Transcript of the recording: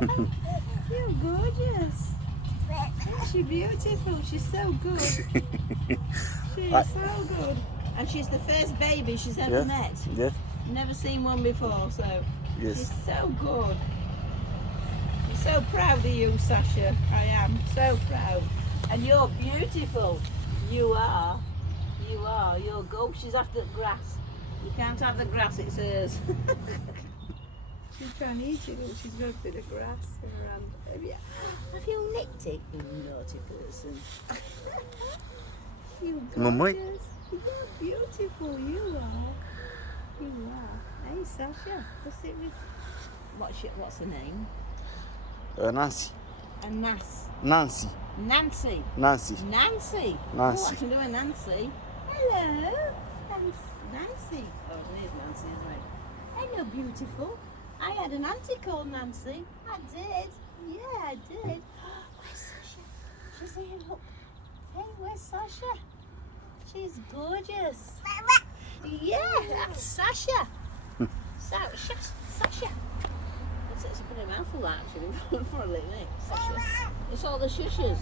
You're gorgeous. Isn't she beautiful? She's so good. She's so good. And she's the first baby she's ever met. Yes. Never seen one before, so Yes. she's so good. I'm so proud of you, Sasha. I am so proud. And you're beautiful. You are. You are. You're good. She's after the grass. You can't have the grass, it's hers. She's trying to eat it, but she's got a bit of grass in her hand. Have you nicked it, you naughty person? You Mamãe. gorgeous. You're beautiful. You are. You are. Hey, Sasha. What's her name? Nancy. Nancy. Nancy. Nancy. Nancy. Nancy. Nancy. Oh, I can do a Nancy. Hello. Nancy. Oh, there's Nancy, isn't it? Hello, beautiful. I had an auntie called Nancy. I did. Yeah, I did. Where's Sasha? She's here. Look. Hey, where's Sasha? She's gorgeous. Yeah, that's Sasha. Sasha. It's a bit of a mouthful, that, actually, for a little, isn't it? Sasha. It's all the shushes.